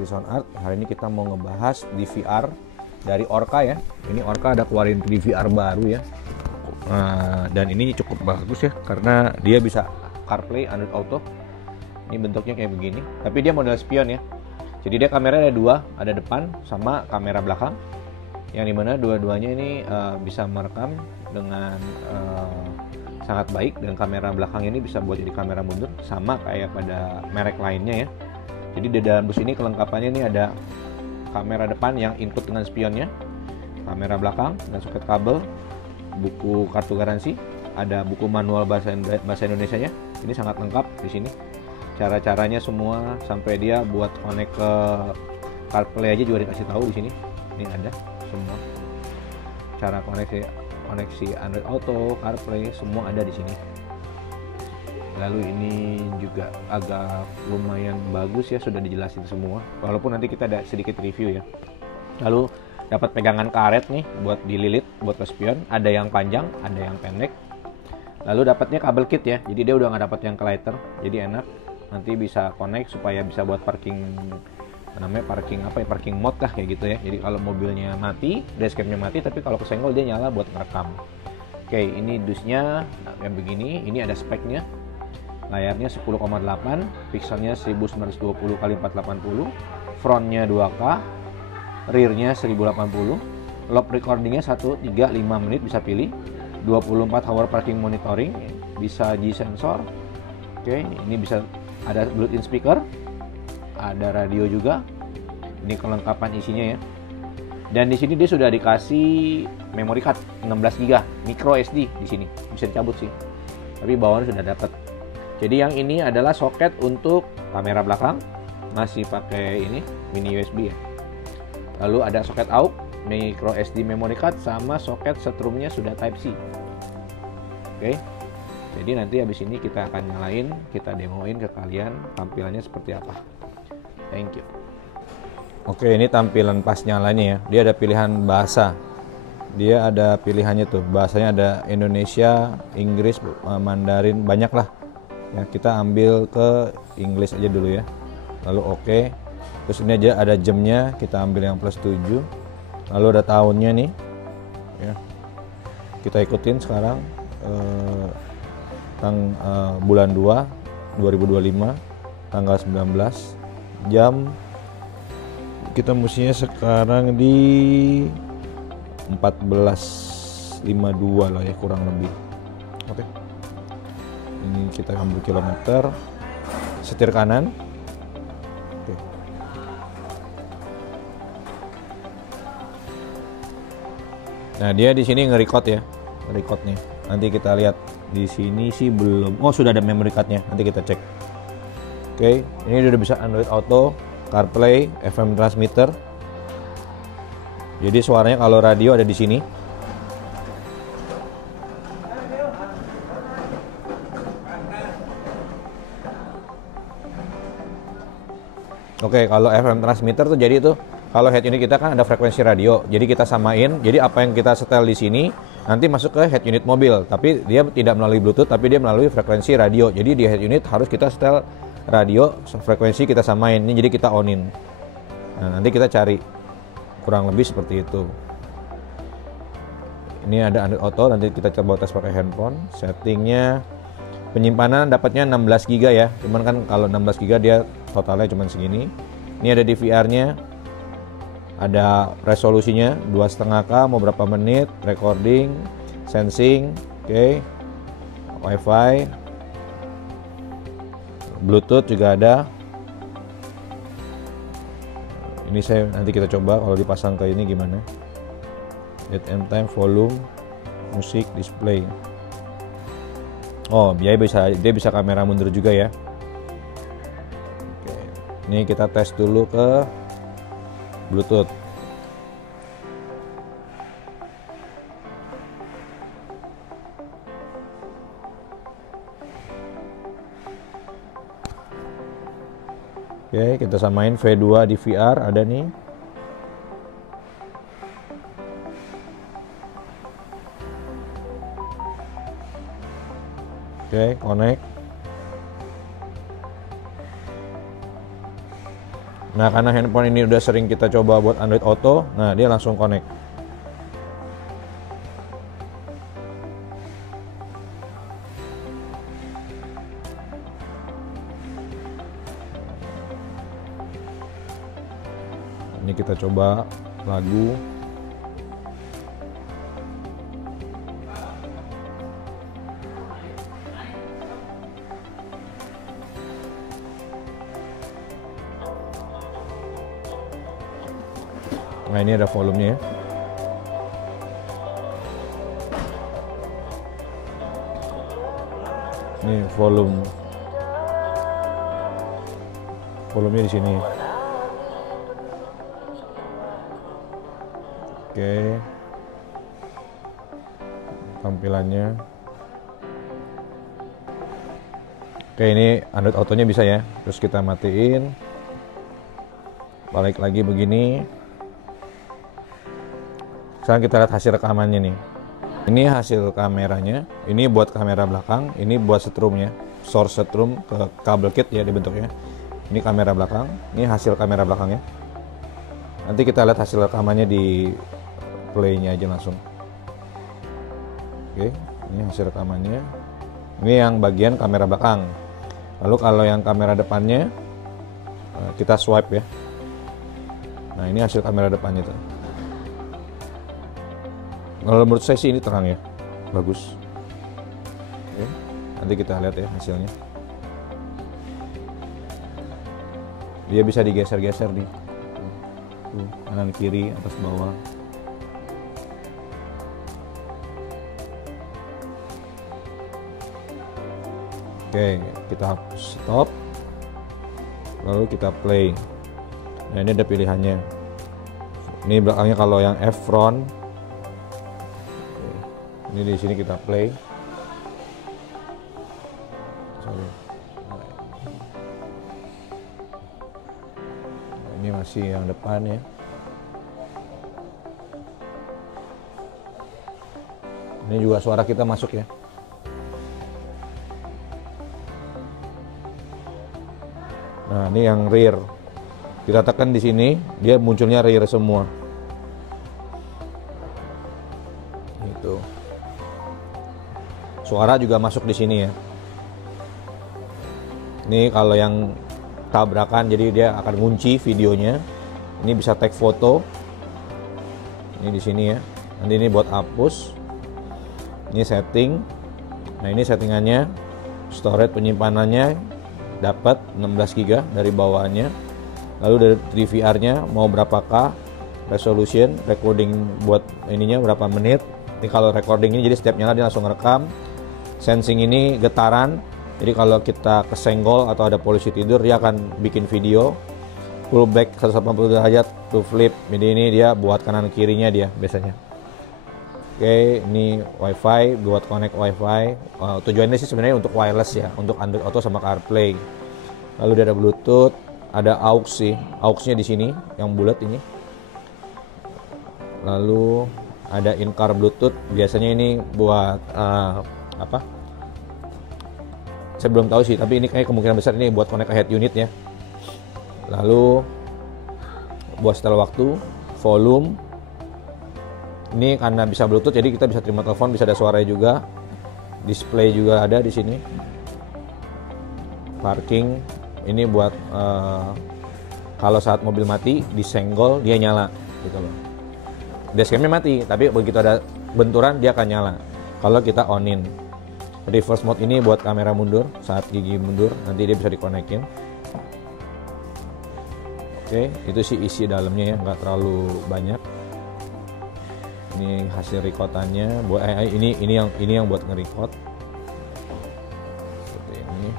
seperti Sound Art. Hari ini kita mau ngebahas DVR dari Orca ya. Ini Orca ada keluarin DVR baru ya. Dan ini cukup bagus ya karena dia bisa CarPlay, Android Auto. Ini bentuknya kayak begini. Tapi dia model spion ya. Jadi dia kamera ada dua, ada depan sama kamera belakang. Yang dimana dua-duanya ini bisa merekam dengan sangat baik, dan kamera belakang ini bisa buat jadi kamera mundur sama kayak pada merek lainnya ya. Jadi di dalam bus ini kelengkapannya ini ada kamera depan yang input dengan spionnya, kamera belakang dan soket kabel, buku kartu garansi, ada buku manual bahasa Indonesianya. Ini sangat lengkap di sini. Cara-caranya semua sampai dia buat connect ke CarPlay aja juga dikasih tahu di sini. Ini ada semua. Cara koneksi Android Auto, CarPlay semua ada di sini. Lalu ini juga agak lumayan bagus ya, sudah dijelasin semua. Walaupun nanti kita ada sedikit review ya. Lalu dapat pegangan karet nih buat dililit, buat ke spion. Ada yang panjang, ada yang pendek. Lalu dapatnya kabel kit ya. Jadi dia udah nggak dapat yang ke lighter. Jadi enak. Nanti bisa connect supaya bisa buat parking, namanya parking mode lah kayak gitu ya. Jadi kalau mobilnya mati, dashcamnya mati, tapi kalau kesenggol dia nyala buat ngerekam. Oke, ini dusnya yang begini. Ini ada speknya. Layarnya 10,8, pixelnya 1920 x 480, frontnya 2K, rearnya 1080, log recordingnya 1,35 menit bisa pilih, 24 hour parking monitoring, bisa G sensor. Oke, ini bisa ada built-in speaker, ada radio juga. Ini kelengkapan isinya ya. Dan di sini dia sudah dikasih memory card 16 GB micro SD di sini. Bisa dicabut sih. Tapi bawahnya sudah dapat. Jadi yang ini adalah soket untuk kamera belakang, masih pakai ini mini USB ya. Lalu ada soket AUX, micro SD memory card, sama soket setrumnya sudah Type C. Oke. Jadi nanti habis ini kita akan nyalain, kita demoin ke kalian tampilannya seperti apa. Thank you. Oke, ini tampilan pas nyalanya ya. Dia ada pilihan bahasa. Dia ada pilihannya tuh. Bahasanya ada Indonesia, Inggris, Mandarin, banyak lah. Ya, kita ambil ke Inggris aja dulu ya. Lalu oke. Terus ini aja ada jamnya, kita ambil yang +7. Lalu ada tahunnya nih. Ya. Kita ikutin sekarang bulan 2 2025 tanggal 19, jam kita mestinya sekarang di 14.52 lah ya kurang lebih. Oke. Ini kita ambil kilometer, setir kanan. Oke. Nah, dia di sini nge-record ya, recordnya. Nanti kita lihat di sini sih belum. Oh, sudah ada memory card-nya. Nanti kita cek. Oke, ini udah bisa Android Auto, CarPlay, FM transmitter. Jadi suaranya kalau radio ada di sini. Oke, kalau FM transmitter tuh jadi itu kalau head unit kita kan ada frekuensi radio. Jadi kita samain. Jadi apa yang kita setel di sini nanti masuk ke head unit mobil, tapi dia tidak melalui Bluetooth, tapi dia melalui frekuensi radio. Jadi di head unit harus kita setel radio, frekuensi kita samain. Ini jadi kita onin. Nah, nanti kita cari kurang lebih seperti itu. Ini ada Android Auto, nanti kita coba tes pakai handphone. Settingnya penyimpanan dapatnya 16 GB ya. Cuman kan kalau 16 GB dia totalnya cuma segini. Ini ada DVR-nya. Ada resolusinya 2,5K, mau berapa menit, recording, sensing, oke. Wi-Fi, Bluetooth juga ada. Ini nanti kita coba kalau dipasang ke ini gimana. Date and time, volume, musik, display. Oh, dia bisa kamera mundur juga ya. Oke. Ini kita tes dulu ke Bluetooth. Oke, kita samain V2 DVR ada nih. Oke, connect. Nah, karena handphone ini udah sering kita coba buat Android Auto, nah dia langsung connect. Ini kita coba lagu. Nah, ini ada volumenya ya. Ini volumenya di sini. Oke. Tampilannya. Oke, ini Android Auto-nya bisa ya. Terus kita matiin. Balik lagi begini. Sekarang kita lihat hasil rekamannya nih. Ini hasil kameranya. Ini buat kamera belakang. Ini buat setrumnya. Source setrum ke kabel kit ya dibentuknya. Ini kamera belakang. Ini hasil kamera belakangnya. Nanti kita lihat hasil rekamannya di play-nya aja langsung. Oke, ini hasil rekamannya. Ini yang bagian kamera belakang. Lalu kalau yang kamera depannya kita swipe ya. Nah, ini hasil kamera depannya tuh. Kalau menurut saya sih ini terang ya, bagus. Oke, nanti kita lihat ya hasilnya. Dia bisa digeser-geser nih, kanan kiri, atas bawah. Oke, kita stop, lalu kita play. Nah, ini ada pilihannya. Ini belakangnya kalau yang F front. Ini di sini kita play. Sorry. Nah, ini masih yang depan ya. Ini juga suara kita masuk ya. Nah, ini yang rear. Kita tekan di sini, dia munculnya rear semua. Itu. Suara juga masuk di sini ya. Ini kalau yang tabrakan, jadi dia akan ngunci videonya. Ini bisa take foto. Ini di sini ya. Nanti ini buat hapus. Ini setting. Nah, ini settingannya. Storage penyimpanannya dapat 16 GB dari bawaannya. Lalu dari DVR-nya mau berapakah, resolution, recording buat ininya berapa menit. Ini kalau recording ini jadi setiap nyala dia langsung rekam. Sensing ini getaran, jadi kalau kita kesenggol atau ada polisi tidur dia akan bikin video. Full back 180 derajat to flip, jadi ini dia buat kanan kirinya dia biasanya. Oke, ini WiFi, buat connect WiFi. Tujuannya sih sebenarnya untuk wireless ya, untuk Android Auto sama CarPlay. Lalu dia ada Bluetooth, ada aux sih, aux-nya di sini yang bulat ini. Lalu ada in-car Bluetooth, biasanya ini buat apa? Saya belum tahu sih, tapi ini kayak kemungkinan besar ini buat connect head unit ya. Lalu buat setel waktu, volume. Ini karena bisa Bluetooth, jadi kita bisa terima telepon, bisa ada suaranya juga. Display juga ada di sini. Parking, ini buat kalau saat mobil mati disenggol dia nyala, gitu loh. Dashcamnya mati, tapi begitu ada benturan dia akan nyala. Kalau kita onin. Reverse mode ini buat kamera mundur, saat gigi mundur nanti dia bisa dikonekin. Oke, itu sih isi dalamnya ya, nggak terlalu banyak. Ini hasil recordannya, buat ini yang buat nge-record. Seperti ini.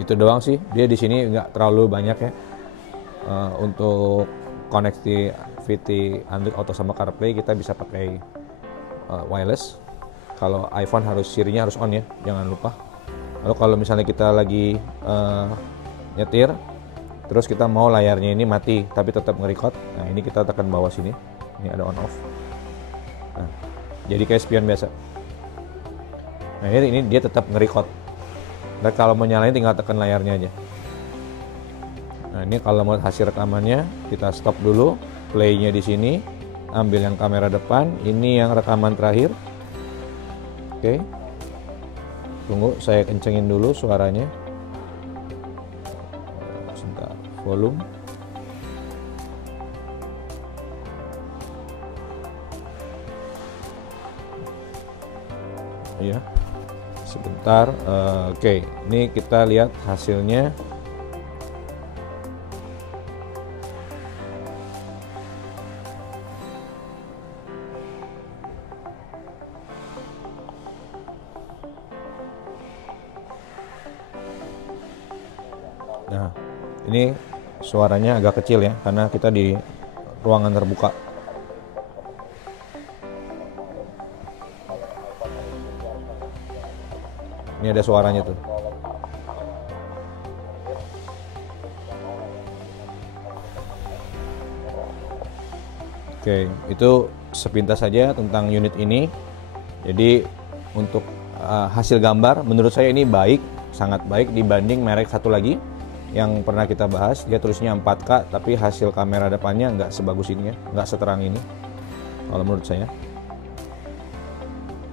Itu doang sih, dia di sini nggak terlalu banyak ya. Untuk connectivity Android Auto sama CarPlay kita bisa pakai wireless. Kalau iPhone harus Siri-nya harus on ya, jangan lupa. Lalu kalau misalnya kita lagi nyetir, terus kita mau layarnya ini mati tapi tetap nge-record, nah ini kita tekan bawah sini, ini ada on off. Nah, jadi kayak spion biasa. Nah ini dia tetap nge-record. Dan kalau mau nyalain tinggal tekan layarnya aja. Nah ini kalau mau hasil rekamannya, kita stop dulu, play-nya di sini, ambil yang kamera depan, ini yang rekaman terakhir. Oke, tunggu saya kencengin dulu suaranya. Sebentar, volume. Ya, sebentar. Oke, ini kita lihat hasilnya. Nah, ini suaranya agak kecil ya, karena kita di ruangan terbuka. Ini ada suaranya tuh. Oke, itu sepintas saja tentang unit ini. Jadi untuk hasil gambar, menurut saya ini baik, sangat baik dibanding merek satu lagi yang pernah kita bahas. Dia tulisnya 4K, tapi hasil kamera depannya nggak sebagus ini ya, nggak seterang ini kalau menurut saya.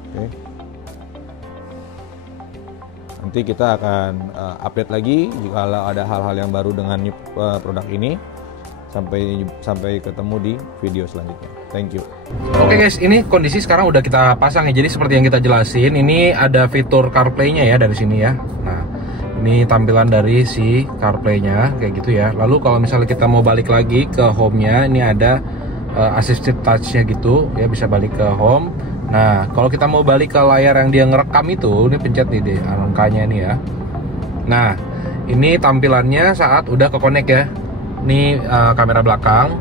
Oke. Nanti kita akan update lagi jika ada hal-hal yang baru dengan produk ini. Sampai ketemu di video selanjutnya. Thank you. Oke guys, ini kondisi sekarang udah kita pasang ya. Jadi seperti yang kita jelasin, ini ada fitur CarPlay-nya ya dari sini ya. Nah, ini tampilan dari si CarPlay-nya kayak gitu ya. Lalu kalau misalnya kita mau balik lagi ke home-nya, ini ada assisted touch-nya gitu ya, bisa balik ke home. Nah, kalau kita mau balik ke layar yang dia ngerekam itu, ini pencet nih deh angkanya nih ya. Nah, ini tampilannya saat udah ke connect ya. Ini kamera belakang,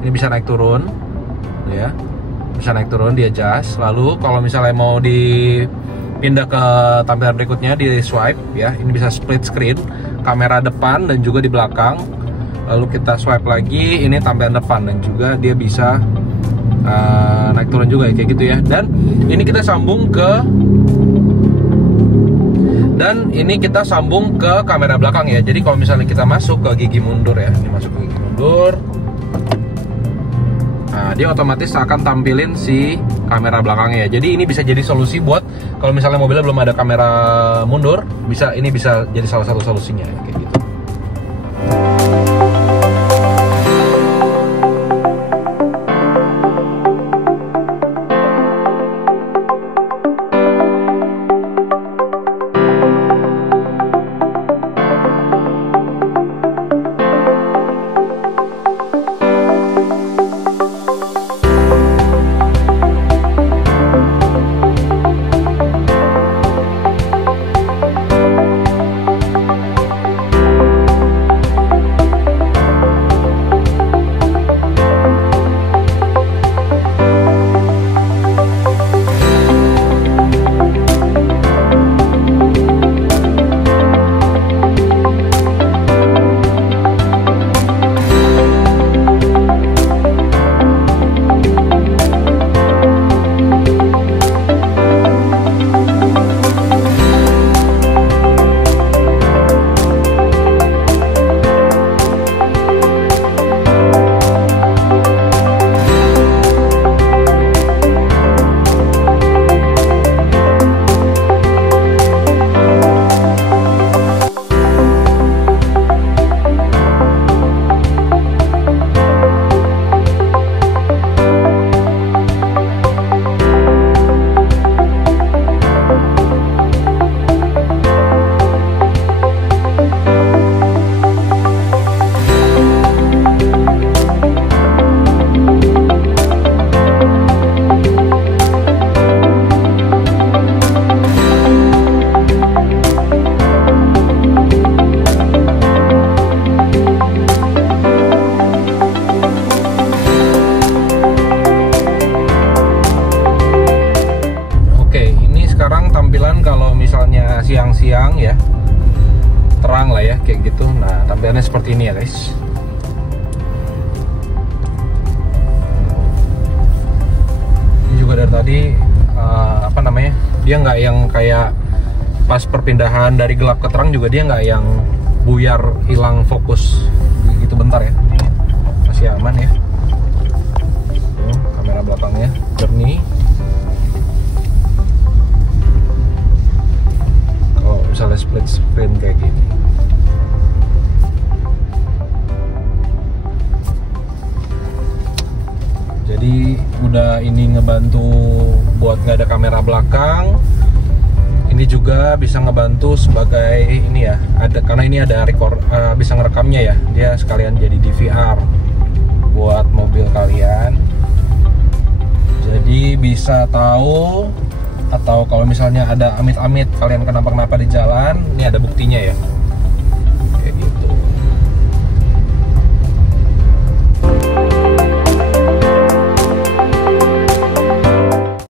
ini bisa naik turun ya, bisa naik turun di adjust. Lalu kalau misalnya mau dipindah ke tampilan berikutnya, di swipe ya, ini bisa split screen, kamera depan dan juga di belakang. Lalu kita swipe lagi, ini tampilan depan dan juga dia bisa naik turun juga ya, kayak gitu ya. Dan ini kita sambung ke kamera belakang ya. Jadi kalau misalnya kita masuk ke gigi mundur ya, ini masuk ke gigi mundur, nah dia otomatis akan tampilin si kamera belakangnya ya. Jadi ini bisa jadi solusi buat kalau misalnya mobilnya belum ada kamera mundur, ini bisa jadi salah satu solusinya ya, kayak gitu. siang-siang ya, terang lah ya kayak gitu. Nah tampilannya seperti ini ya guys. Ini juga dari tadi apa namanya, dia nggak yang kayak pas perpindahan dari gelap ke terang juga dia nggak yang buyar, hilang fokus gitu bentar ya. Masih aman ya. Tuh, kamera belakangnya jernih. Kalau misalnya split screen kayak gini. Jadi udah ini ngebantu buat nggak ada kamera belakang. Ini juga bisa ngebantu sebagai ini ya, karena ini ada record, bisa ngerekamnya ya. Dia sekalian jadi DVR buat mobil kalian. Jadi bisa tahu, atau kalau misalnya ada amit-amit kalian kenapa-kenapa di jalan, ini ada buktinya ya.